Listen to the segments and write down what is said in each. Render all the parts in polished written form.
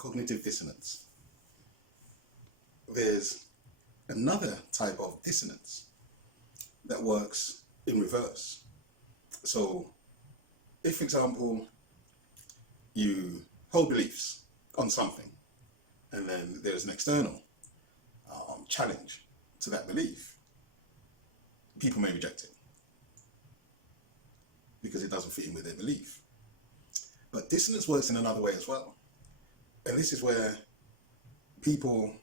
cognitive dissonance. There's another type of dissonance that works in reverse. So if, for example, you hold beliefs on something and then there's an external challenge to that belief, people may reject it because it doesn't fit in with their belief. But dissonance works in another way as well. And this is where people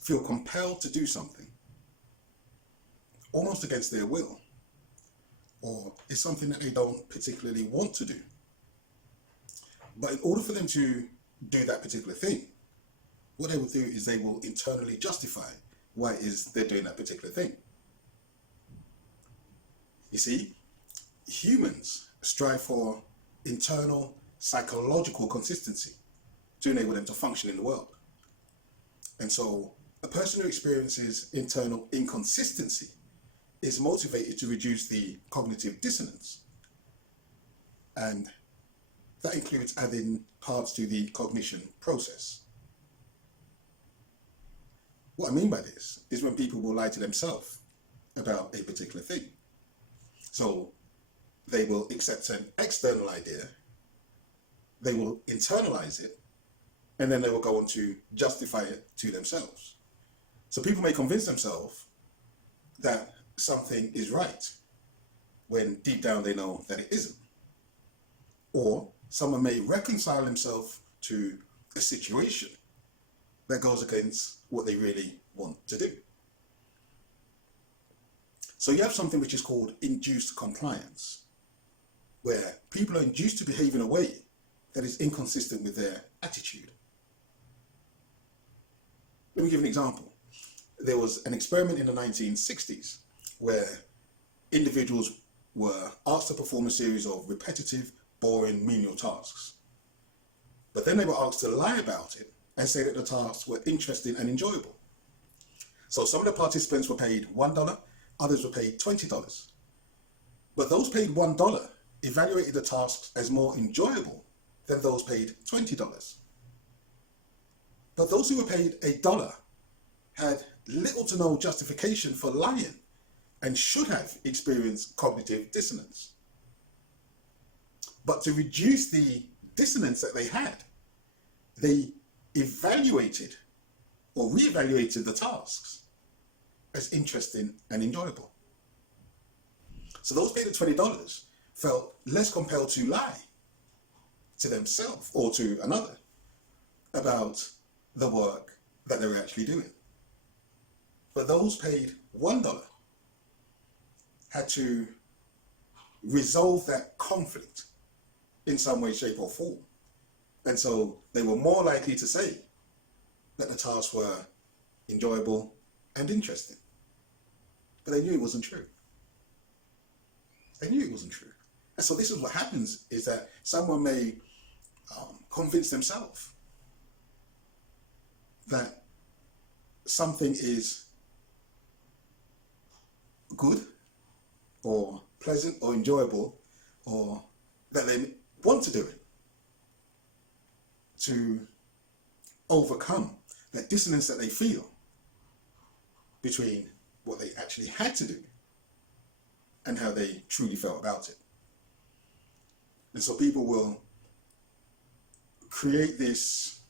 feel compelled to do something almost against their will, or it's something that they don't particularly want to do. But in order for them to do that particular thing, what they will do is they will internally justify why it is they're doing that particular thing. You see, humans strive for internal psychological consistency to enable them to function in the world. And so a person who experiences internal inconsistency is motivated to reduce the cognitive dissonance. And that includes adding parts to the cognition process. What I mean by this is when people will lie to themselves about a particular thing. So they will accept an external idea, they will internalize it, and then they will go on to justify it to themselves. So people may convince themselves that something is right when deep down they know that it isn't. Or someone may reconcile themselves to a situation that goes against what they really want to do. So you have something which is called induced compliance, where people are induced to behave in a way that is inconsistent with their attitude. Let me give an example. There was an experiment in the 1960s where individuals were asked to perform a series of repetitive, boring, menial tasks. But then they were asked to lie about it and say that the tasks were interesting and enjoyable. So some of the participants were paid $1, others were paid $20. But those paid $1 evaluated the tasks as more enjoyable than those paid $20. But those who were paid $1 had little to no justification for lying and should have experienced cognitive dissonance. But to reduce the dissonance that they had, they evaluated or re-evaluated the tasks as interesting and enjoyable. So those paid the $20 felt less compelled to lie to themselves or to another about the work that they were actually doing. But those paid $1 had to resolve that conflict in some way, shape or form. And so they were more likely to say that the tasks were enjoyable and interesting. But they knew it wasn't true. They knew it wasn't true. And so this is what happens, is that someone may convince themselves that something is good or pleasant or enjoyable, or that they want to do it to overcome that dissonance that they feel between what they actually had to do and how they truly felt about it. And so people will create this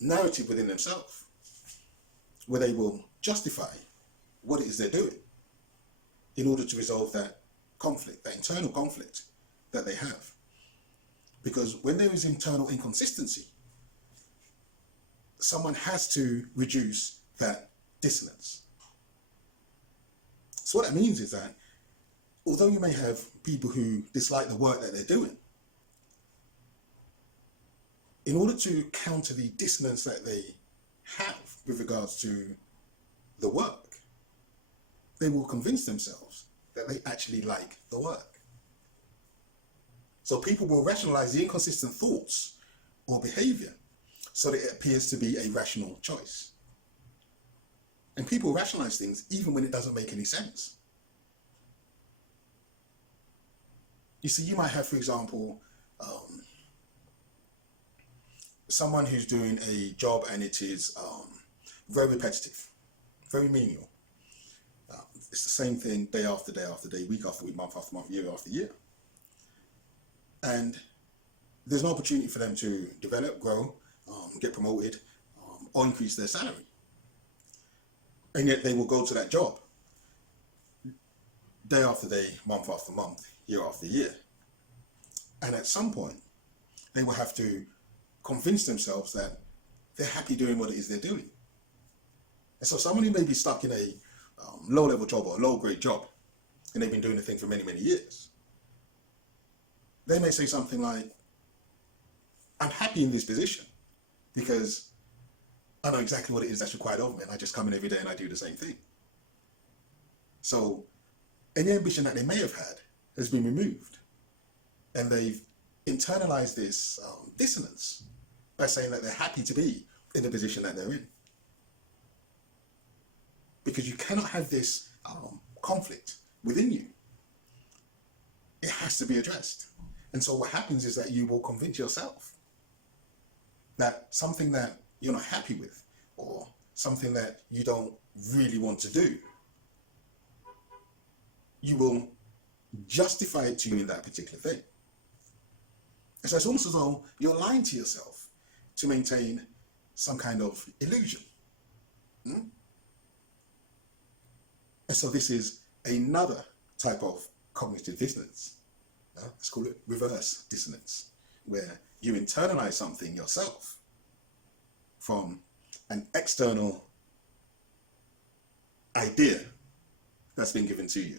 narrative within themselves where they will justify what it is they're doing in order to resolve that conflict, that internal conflict that they have. Because when there is internal inconsistency, someone has to reduce that dissonance. So what that means is that although you may have people who dislike the work that they're doing, in order to counter the dissonance that they have with regards to the work, they will convince themselves that they actually like the work. So people will rationalize the inconsistent thoughts or behavior so that it appears to be a rational choice. And people rationalize things even when it doesn't make any sense. You see, you might have, for example, someone who's doing a job and it is very repetitive, very menial. It's the same thing day after day after day, week after week, month after month, year after year. And there's no opportunity for them to develop, grow, get promoted, or increase their salary. And yet they will go to that job day after day, month after month, year after year. And at some point, they will have to convince themselves that they're happy doing what it is they're doing. And so someone who may be stuck in a low-level job or a low-grade job, and they've been doing the thing for many, many years, they may say something like, I'm happy in this position because I know exactly what it is that's required of me, and I just come in every day and I do the same thing. So any ambition that they may have had has been removed, and they've internalized this dissonance by saying that they're happy to be in the position that they're in. Because you cannot have this conflict within you. It has to be addressed. And so what happens is that you will convince yourself that something that you're not happy with, or something that you don't really want to do, you will justify it to you in that particular thing. And so it's almost as though you're lying to yourself to maintain some kind of illusion. And so this is another type of cognitive dissonance. Let's call it reverse dissonance, where you internalize something yourself from an external idea that's been given to you.